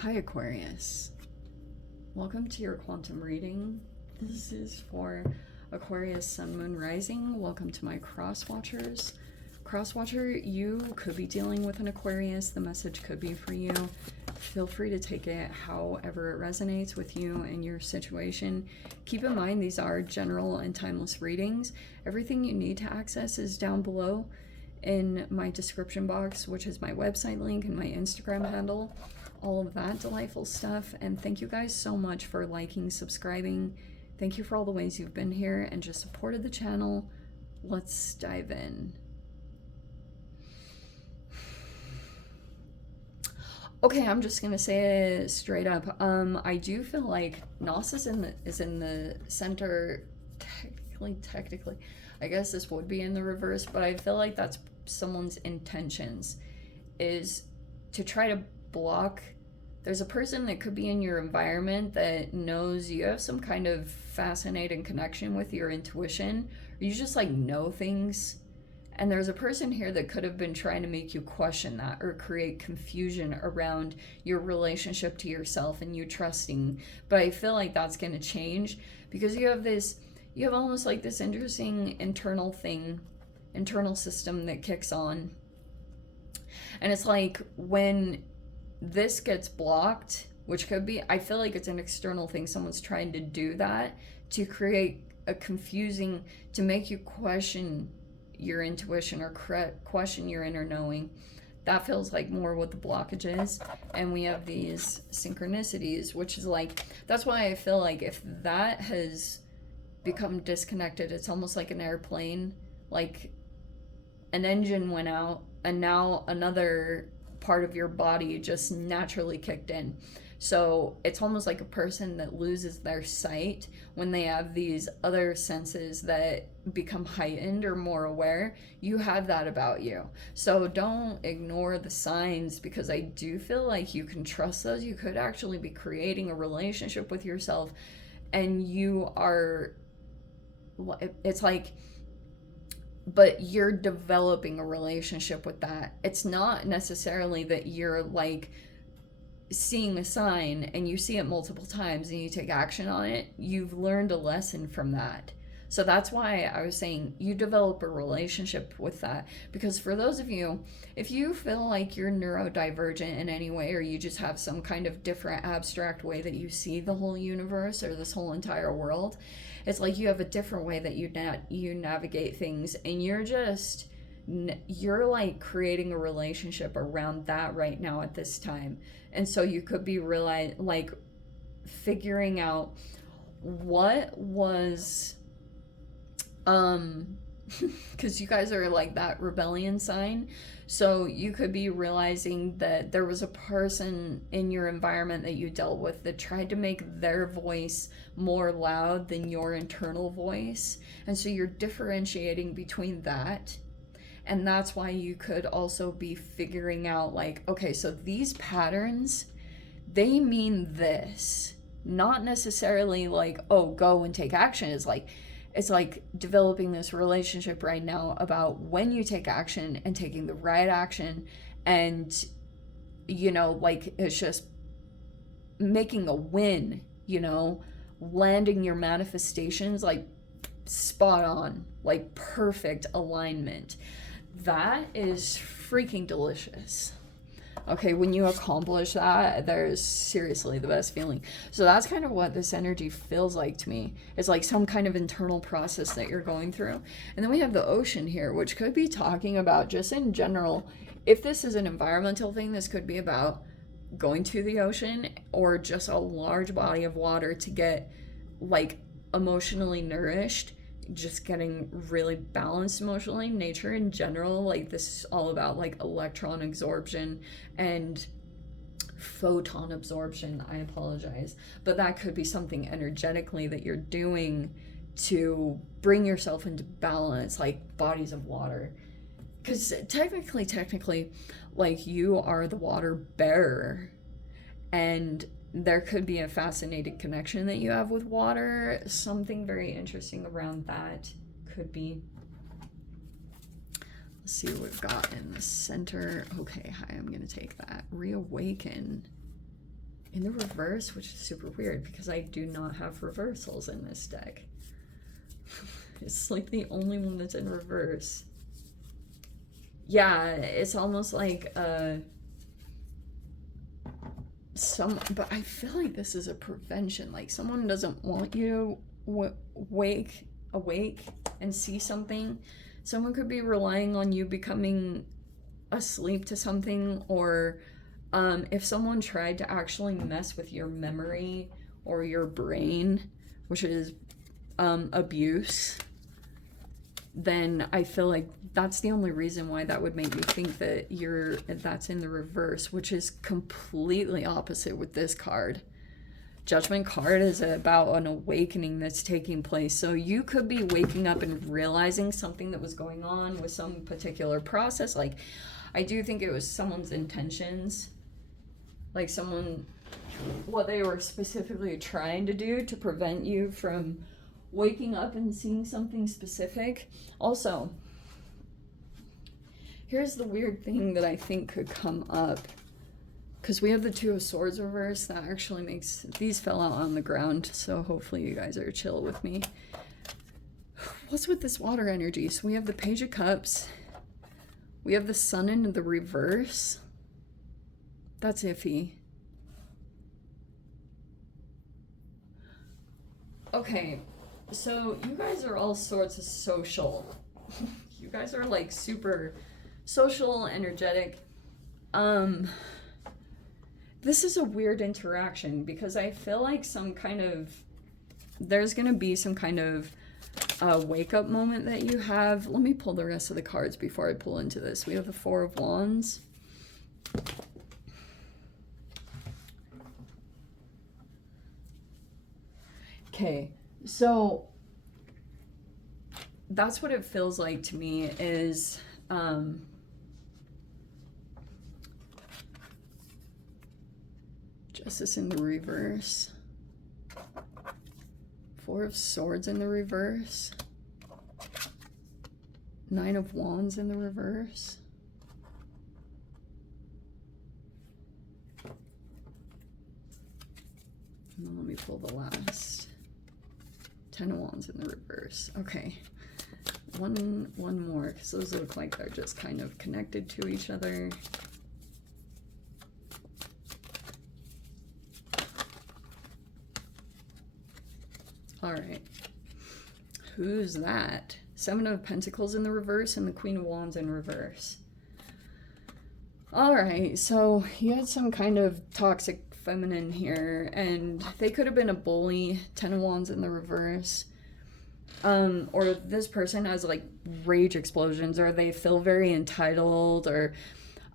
Hi Aquarius, welcome to your quantum reading. This is for Aquarius Sun Moon Rising. Welcome to my cross watchers. Cross watcher, you could be dealing with an Aquarius. The message could be for you. Feel free to take it however it resonates with you and your situation. Keep in mind these are general and timeless readings. Everything you need to access is down below in my description box, which is my website link and my Instagram handle. All of that delightful stuff. And thank you guys so much for liking, subscribing. Thank you for all the ways you've been here and just supported the channel. Let's dive in. Okay, I'm just gonna say it straight up. I do feel like Nos is in the center. Technically, I guess this would be in the reverse, but I feel like that's someone's intentions, is to try to block. There's a person that could be in your environment that knows you have some kind of fascinating connection with your intuition, or you just like know things. And there's a person here that could have been trying to make you question that or create confusion around your relationship to yourself and you trusting. But I feel like that's going to change because you have almost like this interesting internal system that kicks on. And it's like when this gets blocked, which could be, I feel like it's an external thing. Someone's trying to do that to create a confusing, to make you question your intuition or question your inner knowing. That feels like more what the blockage is. And we have these synchronicities, which is like, that's why I feel like if that has become disconnected, it's almost like an airplane, like an engine went out and now another part of your body just naturally kicked in. So it's almost like a person that loses their sight when they have these other senses that become heightened or more aware. You have that about you. So don't ignore the signs, because I do feel like you can trust those. You could actually be creating a relationship with yourself, and you are, it's like, but you're developing a relationship with that. It's not necessarily that you're like seeing a sign and you see it multiple times and you take action on it. You've learned a lesson from that. So that's why I was saying you develop a relationship with that. Because for those of you, if you feel like you're neurodivergent in any way, or you just have some kind of different abstract way that you see the whole universe or this whole entire world, it's like you have a different way that you navigate things, and you're like creating a relationship around that right now at this time. And so you could be like figuring out what was because you guys are like that rebellion sign. So you could be realizing that there was a person in your environment that you dealt with that tried to make their voice more loud than your internal voice. And so you're differentiating between that. And that's why you could also be figuring out like, okay, so these patterns, they mean this. Not necessarily like, oh, go and take action. It's like developing this relationship right now about when you take action and taking the right action. And, you know, like it's just making a win, you know, landing your manifestations like spot on, like perfect alignment. That is freaking delicious. Okay, when you accomplish that, there's seriously the best feeling. So that's kind of what this energy feels like to me. It's like some kind of internal process that you're going through. And then we have the ocean here, which could be talking about just in general. If this is an environmental thing, this could be about going to the ocean or just a large body of water to get like emotionally nourished, just getting really balanced emotionally. Nature in general, like this is all about like electron absorption and photon absorption. I apologize, but that could be something energetically that you're doing to bring yourself into balance, like bodies of water. Because technically like you are the water bearer, and there could be a fascinating connection that you have with water. Something very interesting around that could be. Let's see what we've got in the center. Okay, hi, I'm going to take that. Reawaken. in the reverse, which is super weird because I do not have reversals in this deck. It's like the only one that's in reverse. Yeah, it's almost like but I feel like this is a prevention. Like someone doesn't want you awake and see something. Someone could be relying on you becoming asleep to something, or if someone tried to actually mess with your memory or your brain, which is abuse, then I feel like that's the only reason why that would make me think that that's in the reverse, which is completely opposite with this card. Judgment card is about an awakening that's taking place. So you could be waking up and realizing something that was going on with some particular process. Like, I do think it was someone's intentions. Like what they were specifically trying to do to prevent you from waking up and seeing something specific. Also, here's the weird thing that I think could come up. Because we have the Two of Swords reverse, that actually makes... These fell out on the ground, so hopefully you guys are chill with me. What's with this water energy? So we have the Page of Cups. We have the Sun in the reverse. That's iffy. Okay, so you guys are all sorts of social. You guys are like super social, energetic. This is a weird interaction because I feel like there's gonna be some kind of wake up moment that you have. Let me pull the rest of the cards before I pull into this. We have the Four of Wands. Okay, so that's what it feels like to me is Justice in the reverse. Four of Swords in the reverse. Nine of Wands in the reverse. And then let me pull the last. 10 of Wands in the reverse. Okay. One more, because those look like they're just kind of connected to each other. All right. Who's that? Seven of Pentacles in the reverse and the Queen of Wands in reverse. All right, so you had some kind of toxic feminine here, and they could have been a bully. 10 of Wands in the reverse. Or this person has like rage explosions, or they feel very entitled, or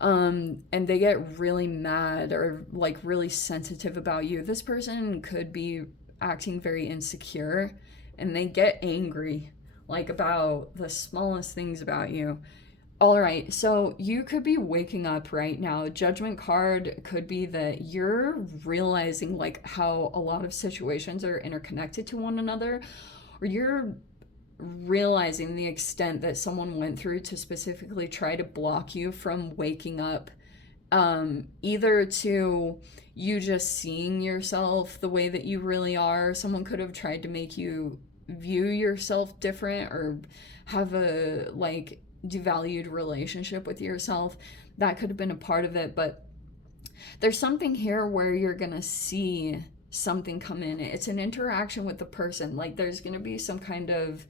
and they get really mad or like really sensitive about you. This person could be acting very insecure, and they get angry like about the smallest things about you. All right, so you could be waking up right now. Judgment card could be that you're realizing like how a lot of situations are interconnected to one another, or you're realizing the extent that someone went through to specifically try to block you from waking up, either to you just seeing yourself the way that you really are. Someone could have tried to make you view yourself different, or have a like devalued relationship with yourself. That could have been a part of it, but there's something here where you're gonna see something come in. It's an interaction with the person. Like there's gonna be some kind of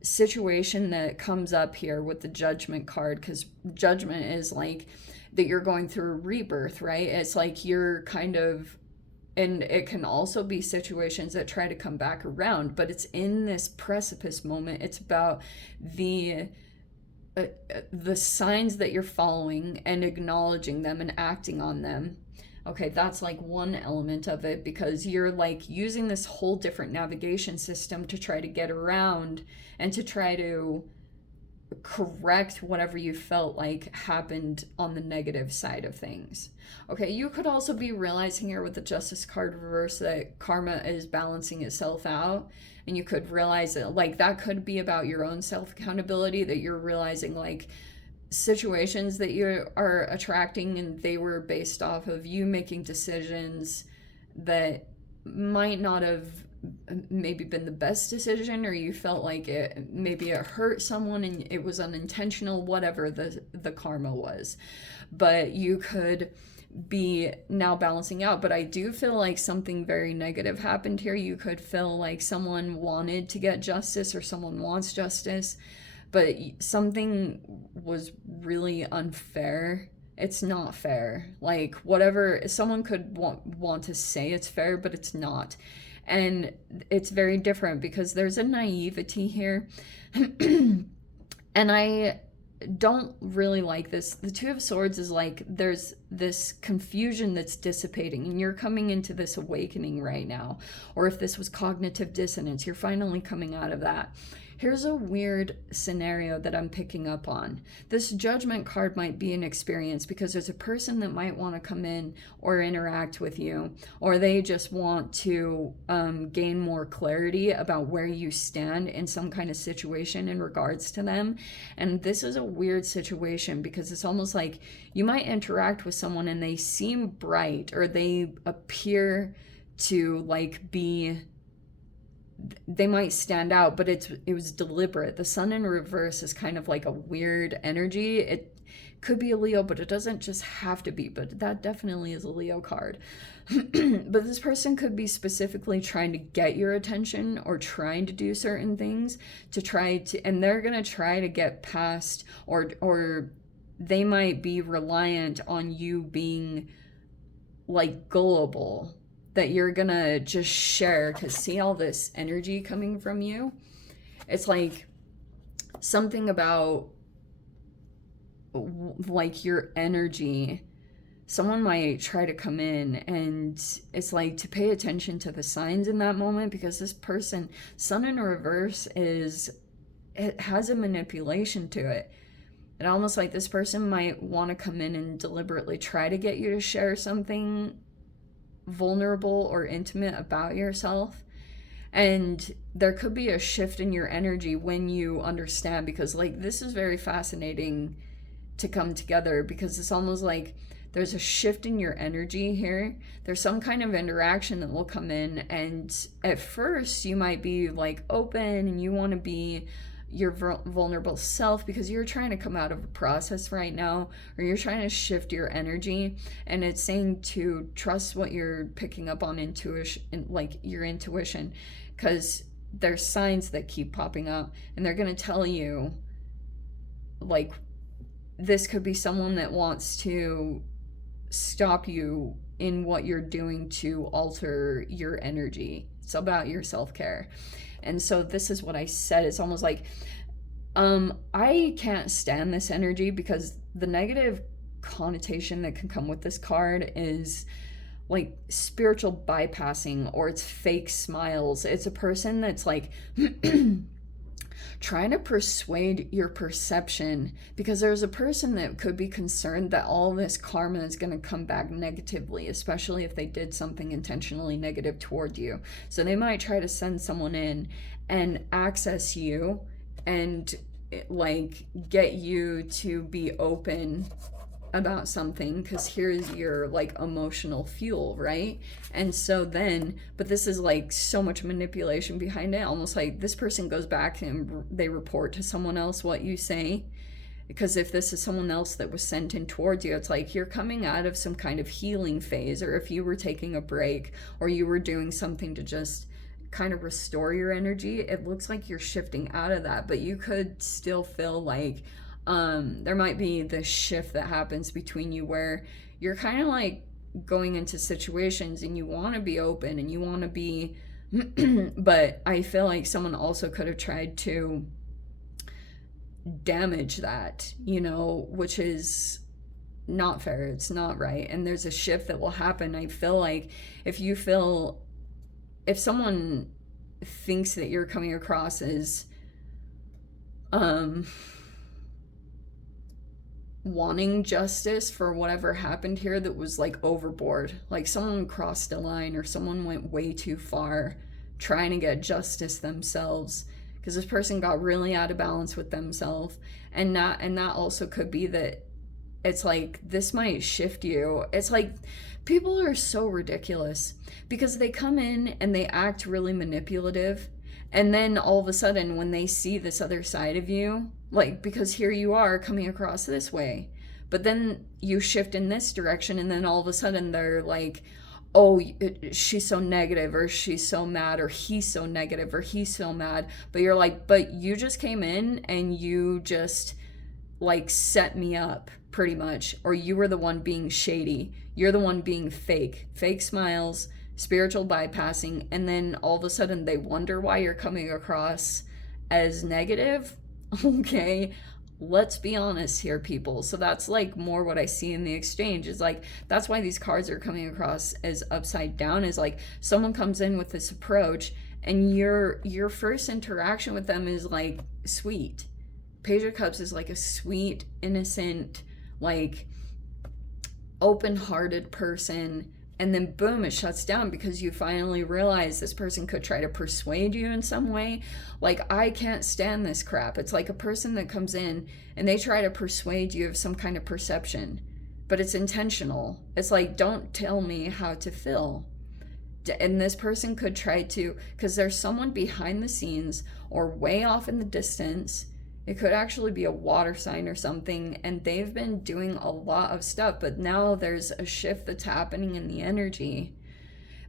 situation that comes up here with the Judgment card, because Judgment is like that you're going through a rebirth, right? It's like you're kind of, and it can also be situations that try to come back around, but it's in this precipice moment. It's about the signs that you're following and acknowledging them and acting on them. Okay, that's like one element of it, because you're like using this whole different navigation system to try to get around and to try to correct whatever you felt like happened on the negative side of things. Okay, you could also be realizing here with the Justice card reverse that karma is balancing itself out, and you could realize that like that could be about your own self-accountability, that you're realizing like situations that you are attracting, and they were based off of you making decisions that might not have maybe been the best decision, or you felt like maybe it hurt someone and it was unintentional, whatever the karma was. But you could be now balancing out. But I do feel like something very negative happened here. You could feel like someone wanted to get justice, or someone wants justice, but something was really unfair. It's not fair. Like, whatever, someone could want to say it's fair, but it's not. And it's very different because there's a naivety here. And I don't really like this. The Two of Swords is like there's this confusion that's dissipating, and you're coming into this awakening right now. Or if this was cognitive dissonance, you're finally coming out of that. Here's a weird scenario that I'm picking up on. This Judgment card might be an experience because there's a person that might want to come in or interact with you, or they just want to gain more clarity about where you stand in some kind of situation in regards to them. And this is a weird situation because it's almost like you might interact with someone and they seem bright, or they appear to like be, they might stand out, but it was deliberate. The Sun in reverse is kind of like a weird energy. It could be a Leo, but it doesn't just have to be, but that definitely is a Leo card. But this person could be specifically trying to get your attention, or trying to do certain things to try to, and they're going to try to get past, or they might be reliant on you being like gullible, that you're gonna just share, because see all this energy coming from you? It's like something about like your energy. Someone might try to come in, and it's like to pay attention to the signs in that moment, because this person, Sun in reverse, it has a manipulation to it. And almost like this person might want to come in and deliberately try to get you to share something vulnerable or intimate about yourself. And there could be a shift in your energy when you understand, because like this is very fascinating to come together, because it's almost like there's a shift in your energy here. There's some kind of interaction that will come in, and at first you might be like open and you want to be your vulnerable self because you're trying to come out of a process right now, or you're trying to shift your energy. And it's saying to trust what you're picking up on intuition, like your intuition, because there's signs that keep popping up, and they're going to tell you, like, this could be someone that wants to stop you in what you're doing to alter your energy. It's about your self-care. And so this is what I said. It's almost like, I can't stand this energy, because the negative connotation that can come with this card is like spiritual bypassing, or it's fake smiles. It's a person that's like trying to persuade your perception, because there's a person that could be concerned that all this karma is going to come back negatively, especially if they did something intentionally negative toward you. So they might try to send someone in and access you and like get you to be open about something, because here's your like emotional fuel, right? And so then, but this is like so much manipulation behind it, almost like this person goes back and they report to someone else what you say, because if this is someone else that was sent in towards you, it's like you're coming out of some kind of healing phase, or if you were taking a break, or you were doing something to just kind of restore your energy, it looks like you're shifting out of that. But you could still feel like there might be this shift that happens between you, where you're kind of like going into situations and you want to be open and you want to be but I feel like someone also could have tried to damage that, you know, which is not fair. It's not right. And there's a shift that will happen. I feel like if someone thinks that you're coming across as wanting justice for whatever happened here that was like overboard, like someone crossed a line, or someone went way too far trying to get justice themselves, because this person got really out of balance with themselves. And that also could be that it's like this might shift you. It's like people are so ridiculous because they come in and they act really manipulative, and then all of a sudden when they see this other side of you, like, because here you are coming across this way, but then you shift in this direction, and then all of a sudden they're like, oh, she's so negative, or she's so mad, or he's so negative, or he's so mad. But you're like, but you just came in and you just like set me up pretty much, or you were the one being shady. You're the one being fake smiles, spiritual bypassing, and then all of a sudden they wonder why you're coming across as negative. Okay, let's be honest here, people. So that's like more what I see in the exchange, is like, that's why these cards are coming across as upside down, is like someone comes in with this approach and your first interaction with them is like sweet. Page of Cups is like a sweet, innocent, like open-hearted person, and then boom, it shuts down because you finally realize this person could try to persuade you in some way. Like, I can't stand this crap. It's like a person that comes in and they try to persuade you of some kind of perception, but it's intentional. It's like, don't tell me how to feel. And this person could try to, because there's someone behind the scenes or way off in the distance. It could actually be a water sign or something, and they've been doing a lot of stuff, but now there's a shift that's happening in the energy,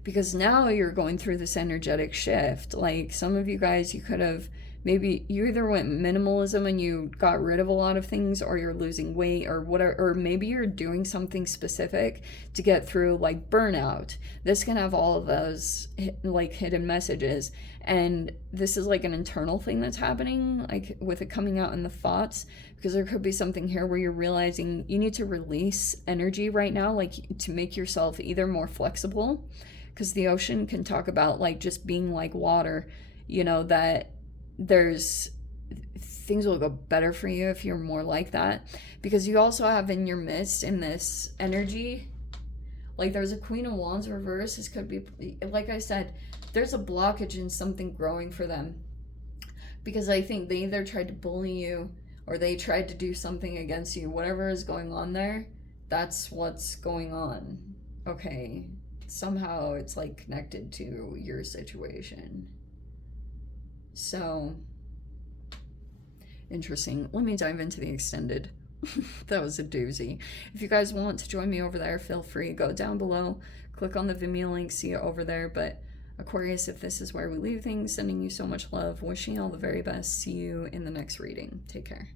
because now you're going through this energetic shift. Like, some of you guys, you could have, maybe you either went minimalism and you got rid of a lot of things, or you're losing weight or whatever, or maybe you're doing something specific to get through, like burnout. This can have all of those like hidden messages. And this is like an internal thing that's happening, like with it coming out in the thoughts, because there could be something here where you're realizing you need to release energy right now, like to make yourself either more flexible, because the ocean can talk about like just being like water, you know, that there's things will go better for you if you're more like that. Because you also have in your midst, in this energy, like there's a Queen of Wands reverse. This could be, like I said, there's a blockage in something growing for them, because I think they either tried to bully you or they tried to do something against you. Whatever is going on there, that's what's going on. Okay, somehow it's like connected to your situation. So interesting. Let me dive into the extended. That was a doozy. If you guys want to join me over there, feel free. Go down below, click on the Vimeo link, see it over there. But Aquarius, if this is where we leave things, sending you so much love, wishing you all the very best. See you in the next reading. Take care.